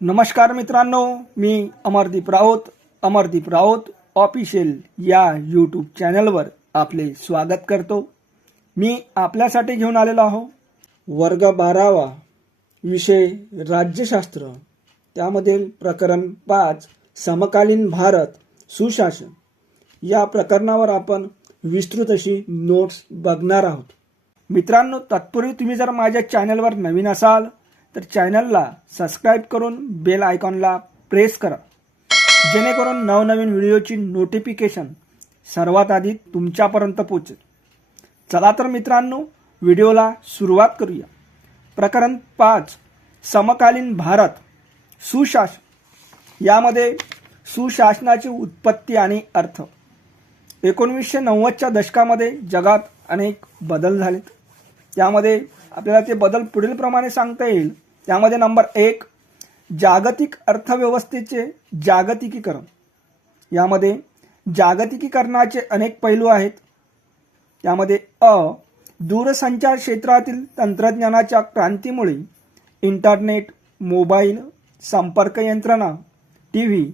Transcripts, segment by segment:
नमस्कार मित्रांनो, मी अमरदीप राऊत ऑफिशियल या यूट्यूब चॅनलवर आपले स्वागत करतो। मी आपल्यासाठी घेऊन आलेलो आहो वर्ग 12वा विषय राज्यशास्त्र, त्यामधील प्रकरण 5 समकालीन भारत सुशासन या प्रकरणावर आपण विस्तृत अशी नोट्स बघणार आहोत। मित्रांनो, तत्पूर्वी तुम्ही जर माझ्या चॅनलवर नवीन असाल तर चॅनलला सबस्क्राइब करून बेल आयकॉनला प्रेस करा, जेणेकरून नवनवीन व्हिडिओची नोटिफिकेशन सर्वात आधी तुमच्यापर्यंत पोहोचेल। चला तर मित्रांनो, व्हिडिओला सुरुवात करूया। प्रकरण 5 समकालीन भारत सुशासन, यामध्ये सुशासनाची उत्पत्ती आणि अर्थ। 1990च्या दशकामध्ये जगात अनेक बदल झालेत। त्यामध्ये आपल्याला ते बदल पुढील प्रमाणे सांगता येईल। त्यामध्ये नंबर 1, जागतिक अर्थव्यवस्थेचे जागतिकीकरण। यामध्ये जागतिकीकरणाचे अनेक पैलू आहेत। त्यामध्ये दूरसंचार क्षेत्रातील तंत्रज्ञानाच्या क्रांतीमुळे इंटरनेट, मोबाईल, संपर्क यंत्रणा, टीव्ही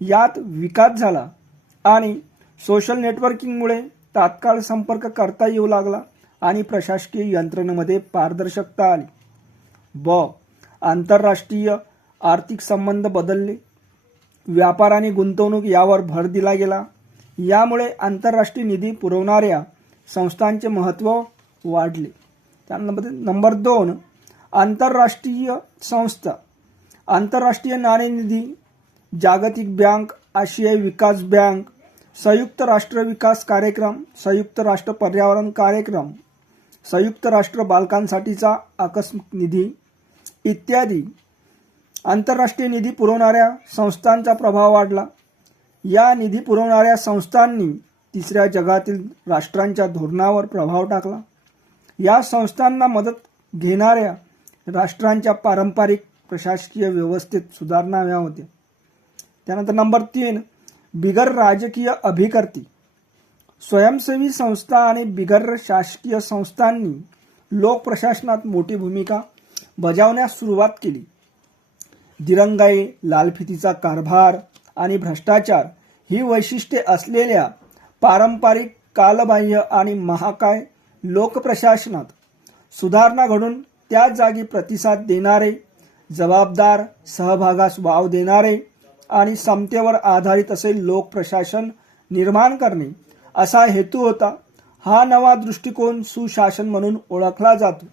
यात विकास झाला आणि सोशल नेटवर्किंगमुळे तात्काळ संपर्क करता येऊ लागला आणि प्रशासकीय यंत्रणेमध्ये पारदर्शकता आली। आंतरराष्ट्रीय आर्थिक संबंध बदलले, व्यापार आणि गुंतवणूक यावर भर दिला गेला। यामुळे आंतरराष्ट्रीय निधी पुरवणाऱ्या संस्थांचे महत्त्व वाढले। त्यानंतर नंबर 2, आंतरराष्ट्रीय संस्था। आंतरराष्ट्रीय नाणेनिधी, जागतिक बँक, आशियाई विकास बँक, संयुक्त राष्ट्र विकास कार्यक्रम, संयुक्त राष्ट्र पर्यावरण कार्यक्रम, संयुक्त राष्ट्र बालकांसाठीचा आकस्मिक निधी इत्यादी आंतरराष्ट्रीय निधी पुरवणाऱ्या संस्थांचा प्रभाव वाढला। या निधी पुरवणाऱ्या संस्थांनी तिसऱ्या जगातील राष्ट्रांच्या धोरणावर प्रभाव टाकला। या संस्थांना मदत घेणाऱ्या राष्ट्रांच्या पारंपरिक प्रशासकीय व्यवस्थेत सुधारणा हव्या होत्या। त्यानंतर नंबर 3, बिगर राजकीय अभिकर्ती। स्वयंसेवी संस्था आणि बिगर शासकीय संस्थांनी लोक प्रशासनात मोठी भूमिका बजावण्यास सुरुवात केली। दिरंगाई, लालफितीचा कारभार आणि भ्रष्टाचार ही वैशिष्ट्ये असलेल्या पारंपरिक, कालबाह्य आणि महाकाय लोकप्रशासनात सुधारणा घडून त्या जागी प्रतिसाद देणारे, जबाबदार, सहभागास वाव देणारे आणि समतेवर आधारित असे लोक प्रशासन निर्माण करणे असा हेतू होता। हा नवा दृष्टिकोन सुशासन म्हणून ओळखला जातो।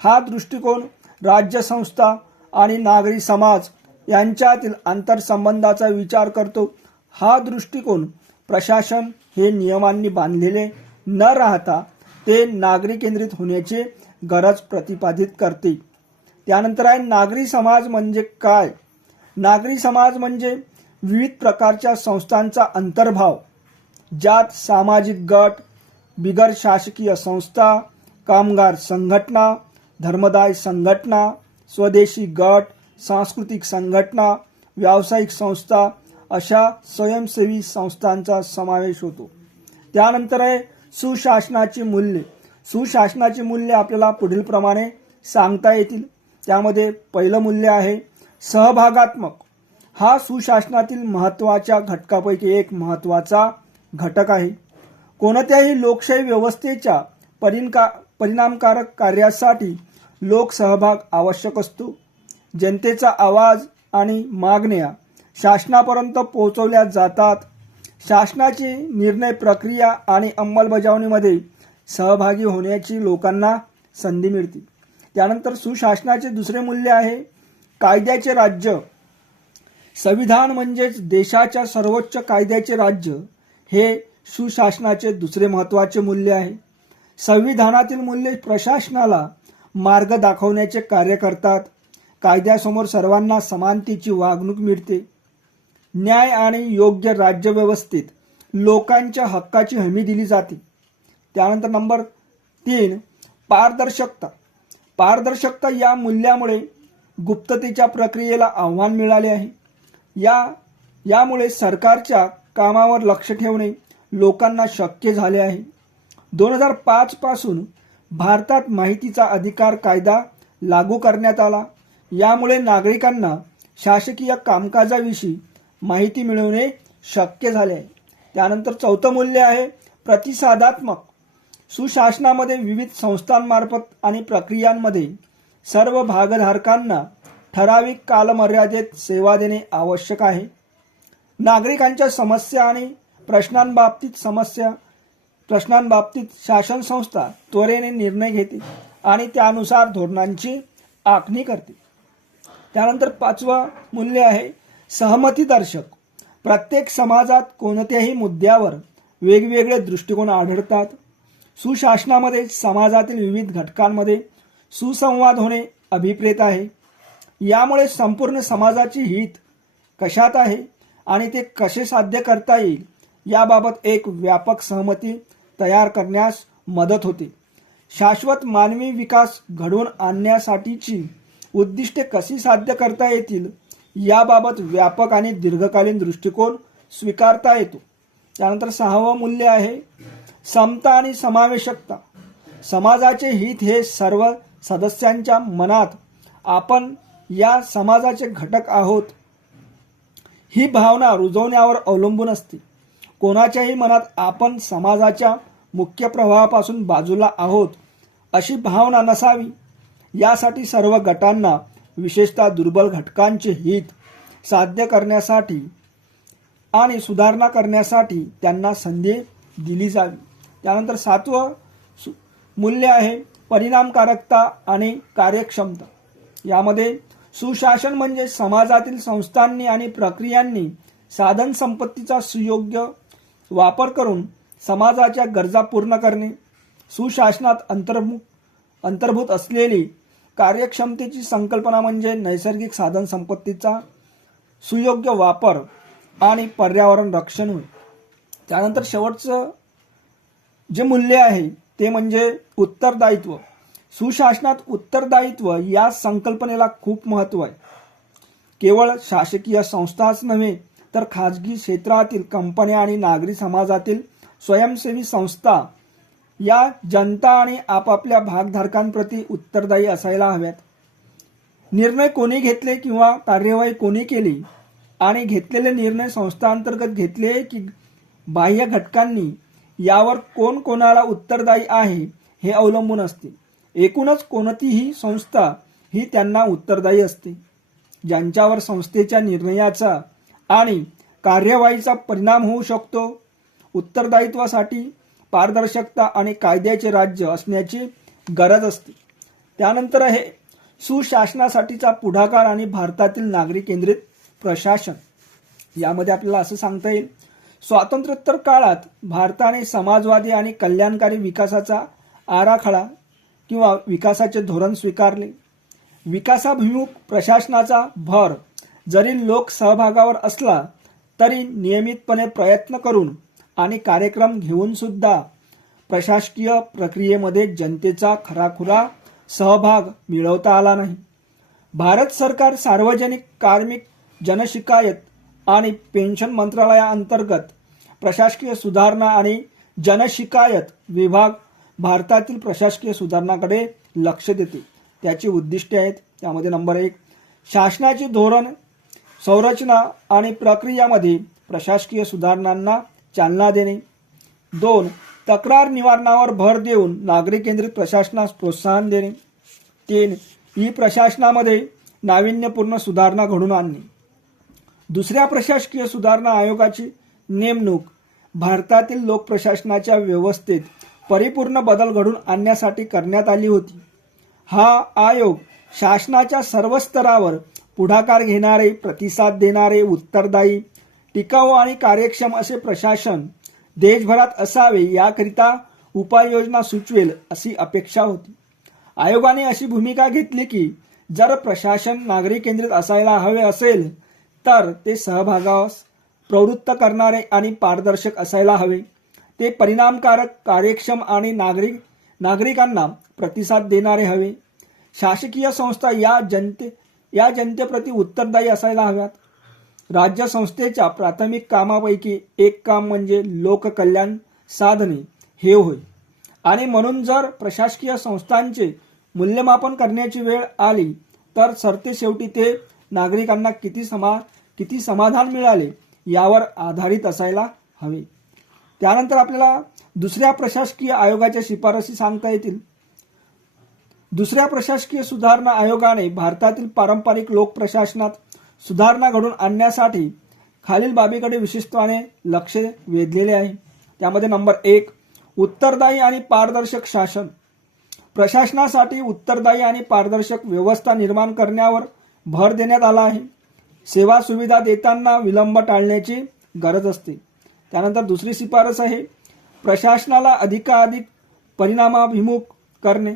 हा दृष्टिकोन राज्य संस्था आणि नागरी समाज यांच्यातील आंतरसंबंधाचा विचार करतो। हा दृष्टिकोन प्रशासन हे नियमांनी बांधलेले न राहता ते नागरी केंद्रित होण्याची गरज प्रतिपादित करते। त्यानंतर आहे नागरी समाज म्हणजे काय? नागरी समाज म्हणजे विविध प्रकारच्या संस्थांचा अंतर्भाव, ज्यात सामाजिक गट, बिगर शासकीय संस्था, कामगार संघटना, धर्मदाय संघटना, स्वदेशी गट, सांस्कृतिक संघटना, व्यावसायिक संस्था अशा स्वयंसेवी संस्थांचा समावेश होतो। त्यानंतर आहे सुशासनाची मूल्ये। सुशासनाची मूल्ये आपल्याला पुढील प्रमाणे सांगता येतील। त्यामध्ये पहिलं मूल्य आहे सहभागात्मक। हा सुशासनातील महत्त्वाच्या घटकापैकी एक महत्त्वाचा घटक आहे। कोणत्याही लोकशाही व्यवस्थेच्या परिणामकारक कार्यासाठी लोकसहभाग आवश्यक असतो। जनतेचा आवाज आणि मागण्या शासनापर्यंत पोहोचवल्या जातात। शासनाची निर्णय प्रक्रिया आणि अंमलबजावणीमध्ये सहभागी होण्याची लोकांना संधी मिळते। त्यानंतर सुशासनाचे दुसरे मूल्य आहे कायद्याचे राज्य। संविधान म्हणजेच देशाच्या सर्वोच्च कायद्याचे राज्य हे सुशासनाचे दुसरे महत्त्वाचे मूल्य आहे। संविधानातील मूल्ये प्रशासनाला मार्ग दाखवण्याचे कार्य करतात। कायद्यासमोर सर्वांना समानतेची वागणूक मिळते। न्याय आणि योग्य राज्यव्यवस्थेत लोकांच्या हक्काची हमी दिली जाते। त्यानंतर नंबर 3, पारदर्शकता। पारदर्शकता या मूल्यामुळे गुप्ततेच्या प्रक्रियेला आव्हान मिळाले आहे। यामुळे सरकारच्या कामावर लक्ष ठेवणे लोकांना शक्य झाले आहे। 2005 पासून भारतात माहितीचा अधिकार कायदा लागू करण्यात आला। यामुळे नागरिकांना शासकीय कामकाजाविषयी माहिती मिळवणे शक्य झाले आहे. त्यानंतर चौथं मूल्य आहे प्रतिसादात्मक. सुशासनामध्ये विविध संस्थांमार्फत आणि प्रक्रियांमध्ये सर्व भागधारकांना ठराविक कालमर्यादेत सेवा देणे आवश्यक आहे. नागरिकांच्या समस्या आणि प्रश्नांबाबतीत शासन संस्था त्वरेने निर्णय घेते आणि त्यानुसार धोरणांची आखणी करते. त्यानंतर पाचवं मूल्य आहे सहमतीदर्शक. प्रत्येक समाजात कोणत्याही मुद्द्यावर वेगवेगळे दृष्टिकोन आढळतात. सुशासनामध्ये समाजातील विविध घटकांमध्ये सुसंवाद होणे अभिप्रेत आहे. यामुळे संपूर्ण समाजाचे हित कशात आहे आणि ते कसे साध्य करता येईल याबाबत एक व्यापक सहमती तयार करण्यास मदत होते. शाश्वत मानवी विकास घडवून आणण्यासाठीची उद्दिष्टे कशी साध्य करता येतील याबाबत व्यापक आणि दीर्घकालीन दृष्टिकोन स्वीकारता येतो. त्यानंतर सहावं मूल्य आहे समता आणि समावेशकता. समाजाचे हित हे सर्व सदस्यांच्या मनात आपण या समाजाचे घटक आहोत ही भावना रुजवण्यावर अवलंबून असते. कोणाच्याही मनात आपण समाजाच्या मुख्य प्रवाहापासून बाजूला आहोत अशी भावना नसावी. यासाठी सर्व गटांना विशेषतः दुर्बल घटकांचे हित साध्य करण्यासाठी आणि सुधारणा करण्यासाठी त्यांना संधी दिली जावी. त्यानंतर सातवं मूल्य आहे परिणामकारकता आणि कार्यक्षमता. यामध्ये सुशासन म्हणजे समाजातील संस्थांनी आणि प्रक्रियांनी साधन संपत्तीचा सुयोग्य वापर करून समाजाच्या गरजा पूर्ण करणे. सुशासनात अंतर्भूत असलेली कार्यक्षमतेची संकल्पना म्हणजे नैसर्गिक साधन संपत्तीचा सुयोग्य वापर आणि पर्यावरण रक्षण होय. त्यानंतर शेवटचं जे मूल्य आहे ते म्हणजे उत्तरदायित्व. सुशासनात उत्तरदायित्व या संकल्पनेला खूप महत्त्व आहे. केवळ शासकीय संस्थाच नव्हे तर खाजगी क्षेत्रातील कंपन्या आणि नागरी समाजातील स्वयंसेवी संस्था या जनता आणि आपापल्या भागधारकांप्रती उत्तरदायी असायला हव्यात. निर्णय कोणी घेतले किंवा कार्यवाही कोणी केली आणि घेतलेले निर्णय संस्थांतर्गत घेतले की बाह्य घटकांनी यावर कोण कोणाला उत्तरदायी आहे हे अवलंबून असते. एकूणच कोणतीही संस्था ही त्यांना उत्तरदायी असते. ज्यांच्यावर संस्थेच्या निर्णयाचा आणि कार्यवाहीचा परिणाम होऊ शकतो. उत्तरदायित्वासाठी पारदर्शकता आणि कायद्याचे राज्य असण्याची गरज असते. त्यानंतर आहे सुशासनासाठीचा पुढाकार आणि भारतातील नागरिक केंद्रित प्रशासन. यामध्ये आपल्याला असं सांगता येईल स्वातंत्र्योत्तर काळात भारताने समाजवादी आणि कल्याणकारी विकासाचा आराखडा किंवा विकासाचे धोरण स्वीकारले. विकासाभिमुख प्रशासनाचा भर जरी लोक सहभागावर असला तरी नियमितपणे प्रयत्न करून आणि कार्यक्रम घेऊन सुद्धा प्रशासकीय प्रक्रियेमध्ये जनतेचा खराखुरा सहभाग मिळवता आला नाही. भारत सरकार सार्वजनिक कार्मिक जनशिकायत आणि पेन्शन मंत्रालयाअंतर्गत प्रशासकीय सुधारणा आणि जनशिकायत विभाग भारतातील प्रशासकीय सुधारणाकडे लक्ष देते. त्याची उद्दिष्टे आहेत. त्यामध्ये नंबर 1 शासनाची धोरण संरचना आणि प्रक्रियामध्ये प्रशासकीय सुधारणांना चालना देणे. 2 तक्रार निवारणावर भर देऊन नागरिक केंद्रित प्रशासनास प्रोत्साहन देणे. 3 ई प्रशासनामध्ये नाविन्यपूर्ण सुधारणा घडवून आणणे. दुसऱ्या प्रशासकीय सुधारणा आयोगाची नेमणूक भारतातील लोकप्रशासनाच्या व्यवस्थेत परिपूर्ण बदल घडवून आणण्यासाठी करण्यात आली होती. हा आयोग शासनाच्या सर्व स्तरावर पुढाकार घेणारे, प्रतिसाद देणारे, उत्तरदायी, टिकाऊ आणि कार्यक्षम असे प्रशासन देशभरात असावे याकरिता उपाययोजना सुचवेल अशी अपेक्षा होती. आयोगाने अशी भूमिका घेतली की जर प्रशासन नागरिक केंद्रित असायला हवे असेल तर ते सहभागास प्रवृत्त करणारे आणि पारदर्शक असायला हवे. ते परिणामकारक, कार्यक्षम आणि नागरिकांना प्रतिसाद देणारे हवे. शासकीय संस्था या जनतेप्रती उत्तरदायी असायला हव्यात. राज्य संस्थेच्या प्राथमिक कामापैकी एक काम म्हणजे लोककल्याण साधने हे होय. आणि म्हणून जर प्रशासकीय संस्थांचे मूल्यमापन करण्याची वेळ आली तर सरतेशेवटी ते नागरिकांना किती समाधान मिळाले यावर आधारित असायला हवे। त्यानंतर आपल्याला दुसऱ्या प्रशासकीय आयोगाच्या शिफारसी सांगता येतील। दुसऱ्या प्रशासकीय सुधारणा आयोगाने भारतातील पारंपरिक लोक प्रशासनात सुधारणा घडवून आणण्यासाठी खालील बाबीकडे विशेषत्वाने लक्ष वेधलेले आहे। त्यामध्ये नंबर 1, उत्तरदायी आणि पारदर्शक शासन। प्रशासनासाठी उत्तरदायी आणि पारदर्शक व्यवस्था निर्माण करण्यावर भर देण्यात आला आहे। सेवा सुविधा देताना विलंब टाळण्याची गरज असते। त्यानंतर दुसरी शिफारस आहे प्रशासनाला अधिकाधिक परिणामाभिमुख करणे।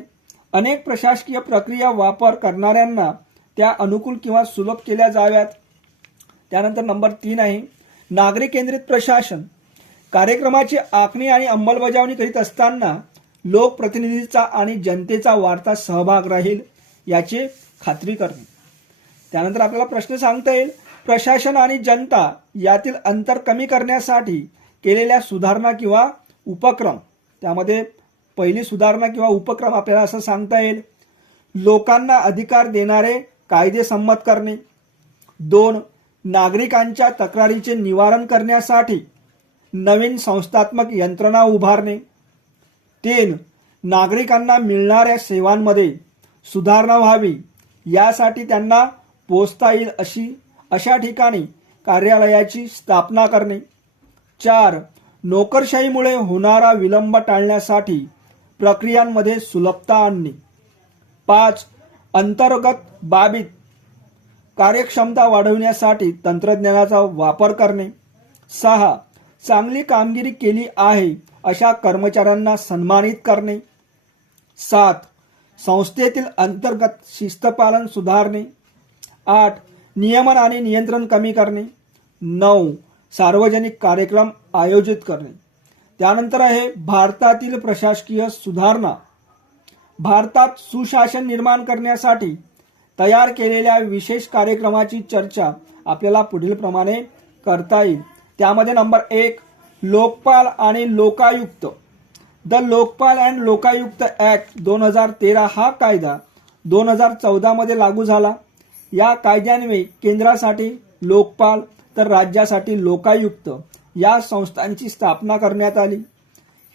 अनेक प्रशासकीय प्रक्रिया वापर करणाऱ्यांना त्या अनुकूल किंवा सुलभ केल्या जाव्यात। त्यानंतर नंबर 3 आहे नागरिक केंद्रित प्रशासन। कार्यक्रमाची आखणी आणि अंमलबजावणी करीत असताना लोकप्रतिनिधीचा आणि जनतेचा वाढता सहभाग राहील याची खात्री करणे। त्यानंतर आपल्याला प्रश्न सांगता येईल प्रशासन आणि जनता यातील अंतर कमी करण्यासाठी केलेल्या सुधारणा किंवा उपक्रम। त्यामध्ये पहिली सुधारणा किंवा उपक्रम आपल्याला असं सांगता येईल लोकांना अधिकार देणारे कायदे संमत करणे। 2, नागरिकांच्या तक्रारीचे निवारण करण्यासाठी नवीन संस्थात्मक यंत्रणा उभारणे। 3, नागरिकांना मिळणाऱ्या सेवांमध्ये सुधारणा व्हावी यासाठी त्यांना पोहोचता येईल अशा ठिकाणी कार्यालयाची स्थापना करणे। 4, नोकरशाहीमुळे होणारा विलंब टाळण्यासाठी प्रक्रियांमध्ये सुलभता आणणे। 5, अंतर्गत बाबीत कार्यक्षमता वाढवण्यासाठी तंत्रज्ञानाचा वापर करणे। 6, चांगली कामगिरी केली आहे अशा कर्मचाऱ्यांना सन्मानित करणे। 7, संस्थेतील अंतर्गत शिस्तपालन सुधारणे। 8, नियमन आणि नियंत्रण कमी करणे। 9, सार्वजनिक कार्यक्रम आयोजित करणे। त्यानंतर आहे भारतातील प्रशासकीय सुधारणा। भारतात सुशासन निर्माण करण्यासाठी तयार केलेल्या विशेष कार्यक्रमाची चर्चा आपल्याला पुढील प्रमाणे करता येईल। त्यामध्ये नंबर 1, लोकपाल आणि Lokayukta. The Lokpal and Lokayukta act 2013 हा कायदा 2014 मध्ये लागू झाला। या कायद्यान्वये केंद्रासाठी लोकपाल तर राज्यासाठी लोकायुक्त या संस्थांची स्थापना करण्यात आली।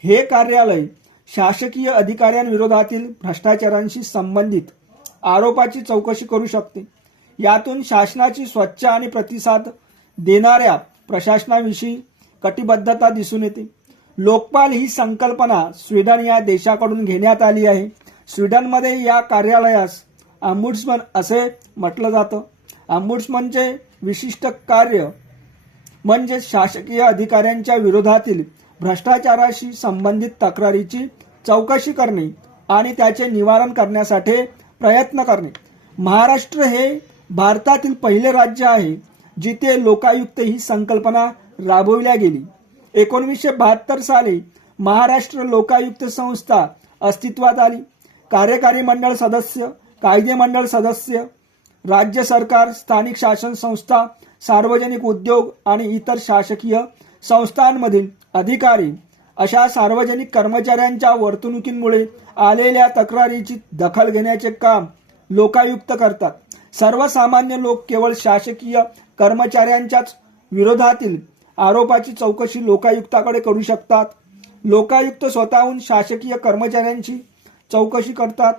हे कार्यालय शासकीय अधिकाऱ्यांविरोधातील भ्रष्टाचारांशी संबंधित आरोपाची चौकशी करू शकते। यातून शासनाची स्वच्छ आणि प्रतिसाद देणाऱ्या प्रशासनाविषयी कटिबद्धता दिसून येते। लोकपाल ही संकल्पना स्वीडन या देशाकडून घेण्यात आली आहे। स्वीडनमध्ये या कार्यालयास ऑम्बुड्समन असे म्हटलं जातं। ऑम्बुड्समनचे विशिष्ट कार्य म्हणजे शासकीय अधिकाऱ्यांच्या विरोधातील भ्रष्टाचाराशी संबंधित तक्रारीची चौकशी करणे आणि त्याचे निवारण करण्यासाठी प्रयत्न करणे। महाराष्ट्र हे भारतातील पहिले राज्य आहे जिथे लोकायुक्त ही संकल्पना राबविल्या गेली। 1972 साली महाराष्ट्र लोकायुक्त संस्था अस्तित्वात आली। कार्यकारी मंडळ सदस्य, कायदे मंडळ सदस्य, राज्य सरकार, स्थानिक शासन संस्था, सार्वजनिक उद्योग आणि इतर शासकीय संस्थांमधील अधिकारी अशा सार्वजनिक कर्मचाऱ्यांच्या वर्तणुकीमुळे आलेल्या तक्रारीची दखल घेण्याचे काम लोकायुक्त करतात। सर्वसामान्य लोक केवळ शासकीय कर्मचाऱ्यांच्याच विरोधातील आरोपाची चौकशी लोकायुक्ताकडे करू शकतात। लोकायुक्त स्वतःहून शासकीय कर्मचाऱ्यांची चौकशी करतात।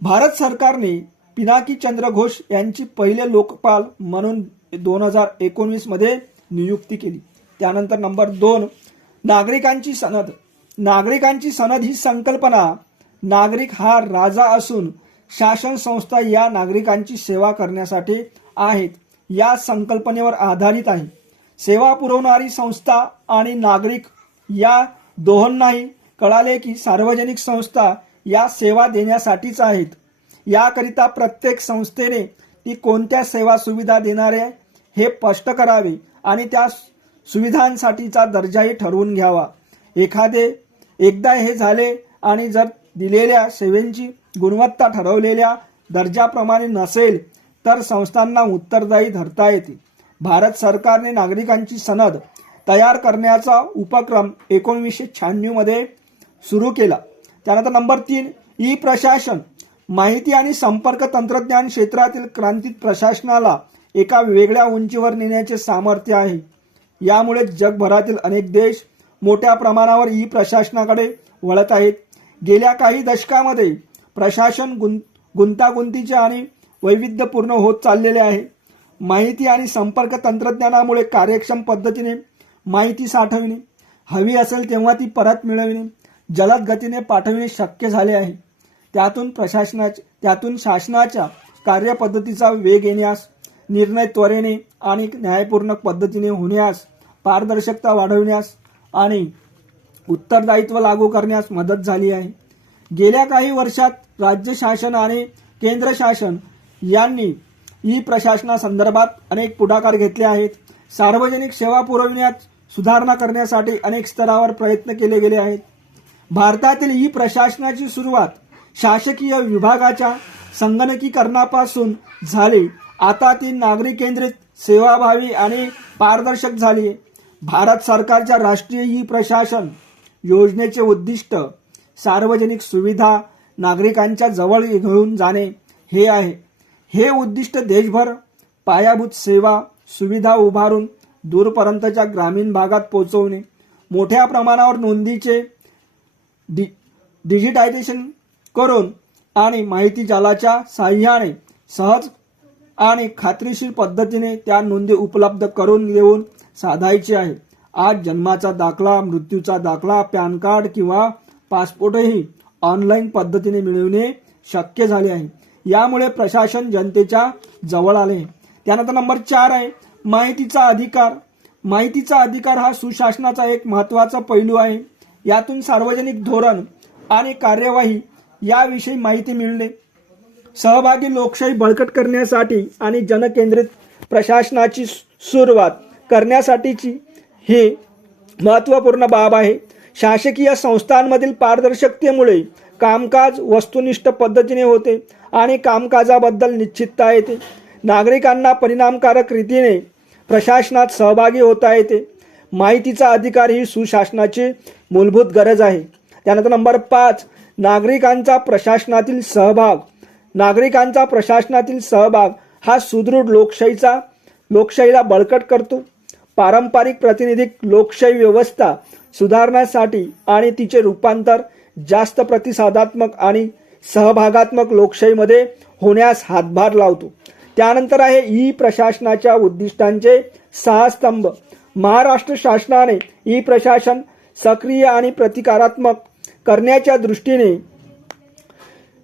भारत सरकारने पिनाकी चंद्र घोष यांची पहिले लोकपाल म्हणून 2019 मध्ये नियुक्ती केली। त्यानंतर नंबर 2, नागरिकांची सनद। नागरिकांची सनद ही संकल्पना नागरिक हा राजा असून शासन संस्था या नागरिकांची सेवा करण्यासाठी आहेत या संकल्पनेवर आधारित आहे। सेवा पुरवणारी संस्था आणि नागरिक या दोहोंनाही कळाले की सार्वजनिक संस्था या सेवा देण्यासाठीच आहेत। याकरिता प्रत्येक संस्थेने ती कोणत्या सेवा सुविधा देणार आहे हे स्पष्ट करावे आणि त्या सुविधांसाठीचा दर्जाही ठरवून घ्यावा। एकदा हे झाले आणि जर दिलेल्या सेवेची गुणवत्ता ठरवलेल्या दर्जाप्रमाणे नसेल तर संस्थांना उत्तरदायी धरता येते। भारत सरकारने नागरिकांची सनद तयार करण्याचा उपक्रम 1996 मध्ये सुरू केला। त्यानंतर नंबर 3, ई प्रशासन। माहिती आणि संपर्क तंत्रज्ञान क्षेत्रातील क्रांतीत प्रशासनाला एका वेगळ्या उंचीवर नेण्याचे सामर्थ्य आहे. यामुळे जगभरातील अनेक देश मोठ्या प्रमाणावर ई प्रशासनाकडे वळत आहेत. गेल्या काही दशकामध्ये प्रशासन गुंतागुंतीचे आणि वैविध्यपूर्ण होत चाललेले आहे. माहिती आणि संपर्क तंत्रज्ञानामुळे कार्यक्षम पद्धतीने माहिती साठविणे, हवी असेल तेव्हा ती परत मिळविणे, जलद गतीने पाठविणे शक्य झाले आहे. त्यातून शासनाच्या कार्यपद्धतीचा वेग येण्यास, निर्णय त्वरेने आणि न्यायपूर्ण पद्धतीने होण्यास, पारदर्शकता वाढविण्यास आणि उत्तरदायित्व लागू करण्यास मदत झाली आहे. गेल्या काही वर्षात राज्य शासन आणि केंद्र शासन यांनी ई प्रशासनासंदर्भात अनेक पुढाकार घेतले आहेत. सार्वजनिक सेवा पुरविण्यात सुधारणा करण्यासाठी अनेक स्तरावर प्रयत्न केले गेले आहेत. भारतातील ई प्रशासनाची सुरुवात शासकीय विभागाच्या संगणकीकरणापासून झाली. आता ती नागरिक केंद्रित, सेवाभावी आणि पारदर्शक झाली आहे. भारत सरकारच्या राष्ट्रीय ई प्रशासन योजनेचे उद्दिष्ट सार्वजनिक सुविधा नागरिकांच्या जवळ घेऊन जाणे हे आहे. हे उद्दिष्ट देशभर पायाभूत सेवा सुविधा उभारून दूरपर्यंतच्या ग्रामीण भागात पोहोचवणे, मोठ्या प्रमाणावर नोंदीचे डिजिटायझेशन करून आणि माहिती जालाच्या साहाय्याने सहज आणि खात्रीशीर पद्धतीने त्या नोंदी उपलब्ध करून देऊन साधायचे आहे. आज जन्माचा दाखला, मृत्यूचा दाखला, पॅन कार्ड किंवा पासपोर्टही ऑनलाईन पद्धतीने मिळवणे शक्य झाले आहे. यामुळे प्रशासन जनतेच्या जवळ आले. त्यानंतर नंबर 4 आहे माहितीचा अधिकार. माहितीचा अधिकार हा सुशासनाचा एक महत्त्वाचा पैलू आहे. यातून सार्वजनिक धोरण आणि कार्यवाही याविषयी माहिती मिळणे, सहभागी लोकशाही बळकट करण्यासाठी आणि जनकेंद्रित प्रशासनाची सुरुवात करण्यासाठीची ही महत्त्वपूर्ण बाब आहे. शासकीय संस्थांमधील पारदर्शकतेमुळे कामकाज वस्तुनिष्ठ पद्धतीने होते आणि कामकाजाबद्दल निश्चितता येते. नागरिकांना परिणामकारक रीतीने प्रशासनात सहभागी होता येते. माहितीचा अधिकार ही सुशासनाची मूलभूत गरज आहे. त्यानंतर नंबर 5 नागरिकांचा प्रशासनातील सहभाग. नागरिकांचा प्रशासनातील सहभाग हा सुदृढ लोकशाहीला बळकट करतो. पारंपरिक प्रातिनिधिक लोकशाही व्यवस्था सुधारण्यासाठी आणि तिचे रूपांतर जास्त प्रतिसादात्मक आणि सहभागात्मक लोकशाहीमध्ये होण्यास हातभार लावतो. त्यानंतर आहे ई प्रशासनाच्या उद्दिष्टांचे 6 स्तंभ. महाराष्ट्र शासनाने ई प्रशासन सक्रिय आणि प्रतिकारात्मक करण्याच्या दृष्टीने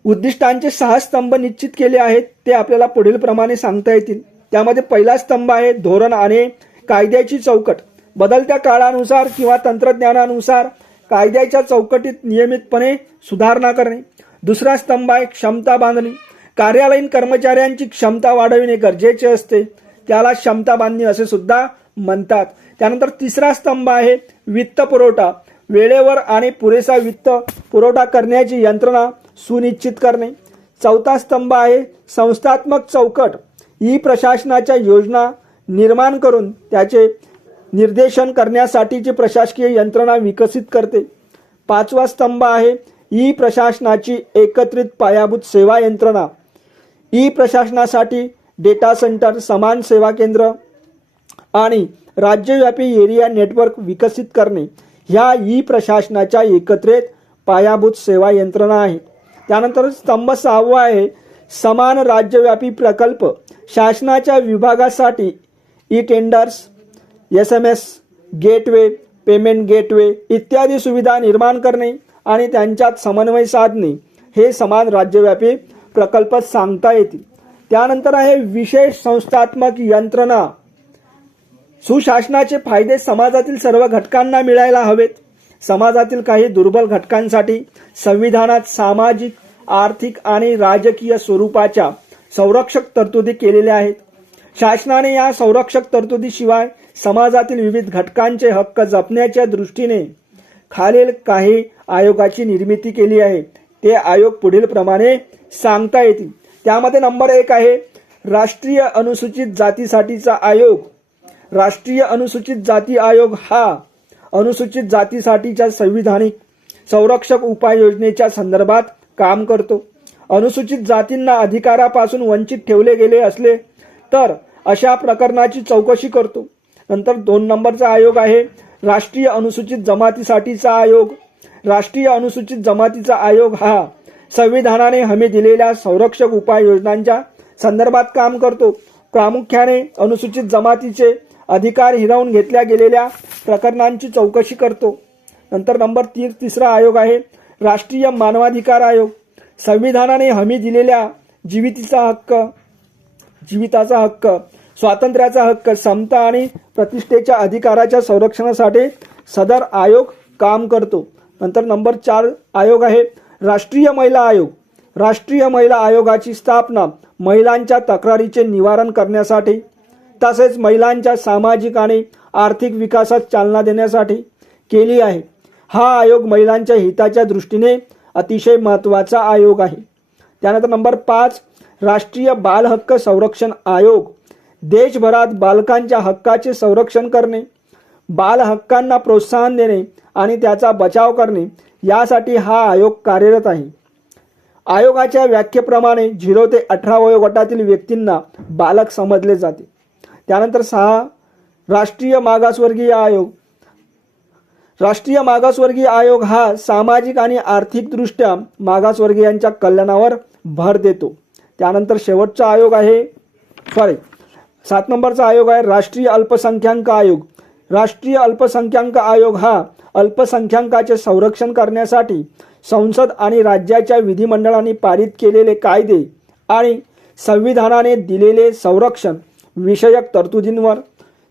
उद्दिष्टांचे 6 स्तंभ निश्चित केले आहेत. ते आपल्याला पुढील प्रमाणे सांगता येतील. त्यामध्ये पहिला स्तंभ आहे धोरण आणि कायद्याची चौकट. बदलत्या काळानुसार किंवा तंत्रज्ञानानुसार कायद्याच्या चौकटीत नियमितपणे सुधारणा करणे. दुसरा स्तंभ आहे क्षमता बांधणी. कार्यालयीन कर्मचाऱ्यांची क्षमता वाढविणे गरजेचे असते, त्याला क्षमता बांधणी असे सुद्धा म्हणतात. त्यानंतर तिसरा स्तंभ आहे वित्त पुरवठा. वेळेवर आणि पुरेसा वित्त पुरवठा करण्याची यंत्रणा सुनिश्चित करणे. चौथा स्तंभ आहे संस्थात्मक चौकट. ई प्रशासनाच्या योजना निर्माण करून त्याचे निर्देशन करण्यासाठीची प्रशासकीय यंत्रणा विकसित करते. पाचवा स्तंभ आहे ई प्रशासनाची एकत्रित पायाभूत सेवा यंत्रणा. ई प्रशासनासाठी डेटा सेंटर, समान सेवा केंद्र आणि राज्यव्यापी एरिया नेटवर्क विकसित करणे ह्या ई प्रशासनाच्या एकत्रित पायाभूत सेवा यंत्रणा आहेत. त्यानंतर स्तंभ 6वा आहे समान राज्यव्यापी प्रकल्प. शासनाच्या विभागासाठी E tenders, SMS gateway, payment gateway इत्यादी सुविधा निर्माण करणे आणि त्यांच्यात समन्वय साधणे हे समान राज्यव्यापी प्रकल्प सांगता येतील. त्यानंतर आहे विशेष संस्थात्मक यंत्रणा. सुशासनाचे फायदे समाजातील सर्व घटकांना मिळायला हवेत. समाजातील काही दुर्बल घटकांसाठी संविधानात सामाजिक, आर्थिक आणि राजकीय स्वरूपाच्या संरक्षक तरतुदी केलेल्या आहेत. शासनाने या संरक्षक तरतुदीशिवाय समाजातील विविध घटकांचे हक्क जपण्याच्या दृष्टीने खालील काही आयोगाची निर्मिती केली आहे. ते आयोग पुढील प्रमाणे सांगता येतील. त्यामध्ये नंबर 1 आहे राष्ट्रीय अनुसूचित जातीसाठीचा आयोग. राष्ट्रीय अनुसूचित जाती आयोग हा अनुसूचित जातीसाठीच्या संविधानिक संरक्षक उपाययोजनेच्या संदर्भात काम करतो. अनुसूचित जातींना अधिकारापासून वंचित ठेवले गेले असले तर अशा प्रकरणाची चौकशी करतो. नंतर 2 नंबरचा आयोग आहे राष्ट्रीय अनुसूचित जमातीसाठीचा आयोग. राष्ट्रीय अनुसूचित जमातीचा आयोग हा संविधानाने हमी दिलेल्या संरक्षक उपाययोजनांच्या संदर्भात काम करतो. प्रामुख्याने अनुसूचित जमातीचे अधिकार हिरावून घेतल्या गेलेल्या प्रकरणांची चौकशी करतो. नंतर नंबर 3 आयोग आहे राष्ट्रीय मानवाधिकार आयोग. संविधानाने हमी दिलेल्या जीविताचा हक्क, स्वातंत्र्याचा हक्क, समता आणि प्रतिष्ठेच्या अधिकाराच्या संरक्षणासाठी सदर आयोग काम करतो. नंतर नंबर 4 आयोग आहे राष्ट्रीय महिला आयोग. राष्ट्रीय महिला आयोगाची स्थापना महिलांच्या तक्रारीचे निवारण करण्यासाठी तसेच महिलांच्या सामाजिक आणि आर्थिक विकासात चालना देण्यासाठी केली आहे. हा आयोग महिलांच्या हिताच्या दृष्टीने अतिशय महत्त्वाचा आयोग आहे. त्यानंतर नंबर 5 राष्ट्रीय बाल हक्क संरक्षण आयोग. देशभरात बालकांच्या हक्काचे संरक्षण करणे, बाल हक्कांना प्रोत्साहन देणे आणि त्याचा बचाव करणे यासाठी हा आयोग कार्यरत आहे. आयोगाच्या व्याख्येप्रमाणे 0 ते 18 वयोगटातील व्यक्तींना बालक समजले जाते. त्यानंतर 6 राष्ट्रीय मागासवर्गीय आयोग. राष्ट्रीय मागासवर्गीय आयोग हा सामाजिक आणि आर्थिकदृष्ट्या मागासवर्गीयांच्या कल्याणावर भर देतो. त्यानंतर शेवटचा आयोग आहे 7 नंबरचा आयोग आहे राष्ट्रीय अल्पसंख्याक आयोग. राष्ट्रीय अल्पसंख्याक आयोग हा अल्पसंख्याकांचे संरक्षण करण्यासाठी संसद आणि राज्याच्या विधिमंडळाने पारित केलेले कायदे आणि संविधानाने दिलेले संरक्षण विषयक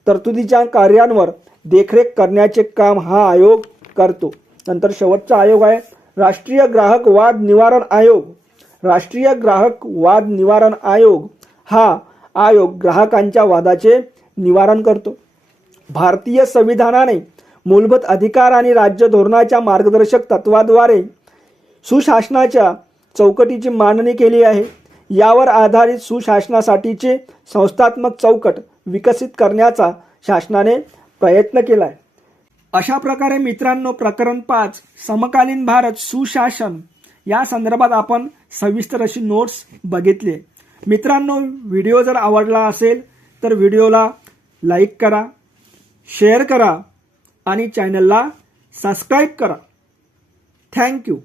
तरतुदीच्या कार्यांवर देखरेख करण्याचे काम हा आयोग करतो. नंतर शेवटचा आयोग आहे राष्ट्रीय ग्राहक वाद निवारण आयोग. राष्ट्रीय ग्राहक वाद निवारण आयोग हा आयोग ग्राहकांच्या वादाचे निवारण करतो. भारतीय संविधानाने मूलभूत अधिकार आणि राज्य धोरणाच्या मार्गदर्शक तत्वाद्वारे सुशासनाच्या चौकटीची मांडणी केली आहे. यावर आधारित सुशासनासाठीचे संस्थात्मक चौकट विकसित करण्याचा शासनाने प्रयत्न केला आहे. अशा प्रकारे मित्रांनो प्रकरण 5 समकालीन भारत सुशासन या संदर्भात आपण सविस्तर अशी नोट्स बघितली. मित्रांनो व्हिडिओ जर आवडला असेल तर व्हिडिओला लाईक करा, शेअर करा आणि चॅनलला सबस्क्राईब करा. थँक्यू.